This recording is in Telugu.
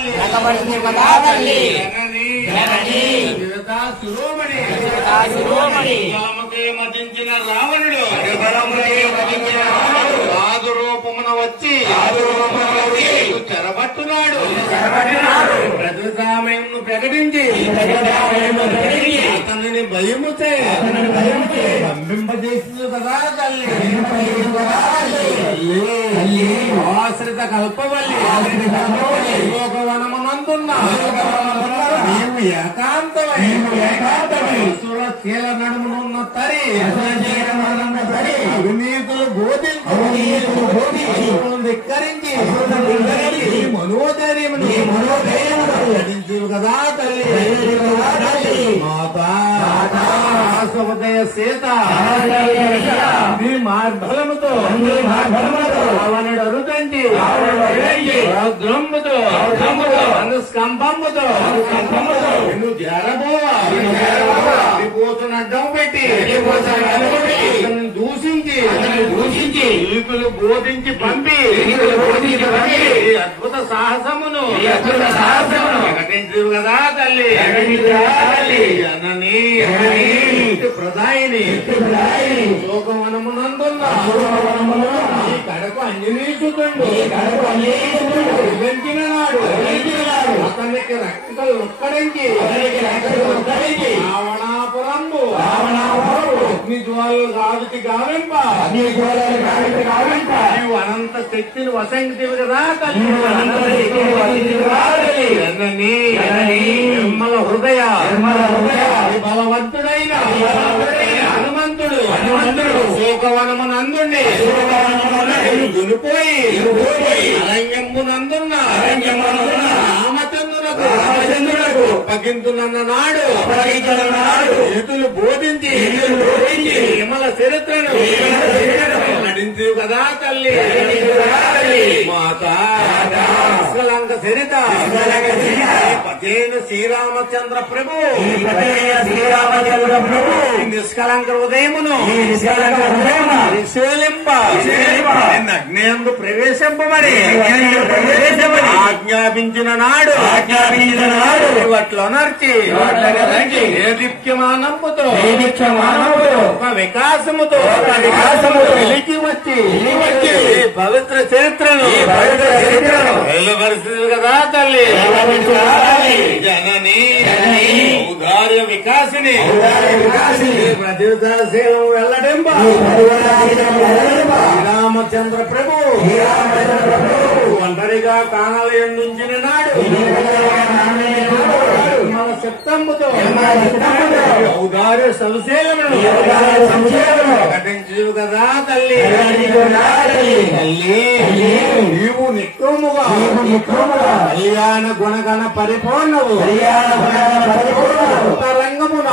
తల్లి మతించిన రావణుడు ఆదు రూపమున వచ్చి చెరబట్టున్నాడు. ప్రతిసామయంను ప్రకటించి అతనిని భయముతే పంపింపజేసింది కదా తల్లి. ఆశ్రిత కల్పవల్లి లోకవనమునందున్న మేము ఏకాంతమై సురశీల నడుమునున్న తరి అవినీతులు బోధించి ధిక్కరించి మనోధైర్యము కదా తల్లి. మాతాదయ సీత నీ మార్బలముతో రావణుడు అరుదండి ద్రొమ్ముతో స్కంభముతో నువ్వు చేరబోవా అడ్డం పెట్టి దూషించి ఈకులు బోధించి పంపి అద్భుత సాహసమును ప్రకటించు కదా తల్లి. జనని ప్రదాయిని శోకవనమునందున్న ఈ కడకు అంజనీసుతుండు వెంచిన నాడు అతనికి రక్తలు ఒక్కడించి రావణాపురంబు అగ్నిజ్వాలు గావికి గావింప నీవు అనంత శక్తిని వసంగితివి కదా తల్లి. నిర్మల హృదయ బలవంతుడైన హనుమంతుడు శోకవనమునందుండి దునిపోయి అరణ్యమునందున్న రామచంద్రులకు పగింతునన్న నాడు ఎతులు బోధించి విమల చరిత్రను నడించు కదా తల్లి. మాత నిష్కలంక చరిత పతేన శ్రీరామచంద్ర ప్రభు నిష్కలంక హృదయమును పరిశీలింప అగ్నేయందు ప్రవేశింపమని ఆజ్ఞాపించిన నాడు వట్లొనర్చి ఏ దీప్యమానముతో ఒక వికాసముతో వెలికి వచ్చి పవిత్ర చరిత్రను వెలువరిస్తుంది కదా తల్లి. జనని ఔదార్య వికాసిని ప్రతిశీలం వెల్లడింప శ్రీరామచంద్ర ప్రభు ఒంటరిగా కానాలు ఎందుంచిన నాడు మన చిత్తంతో ఔదార్య సంశీలమును ప్రకటించు కదా తల్లి. నీవు నిక్రముగా కళ్యాణ గుణగణ పరిపూర్ణవు రంగమున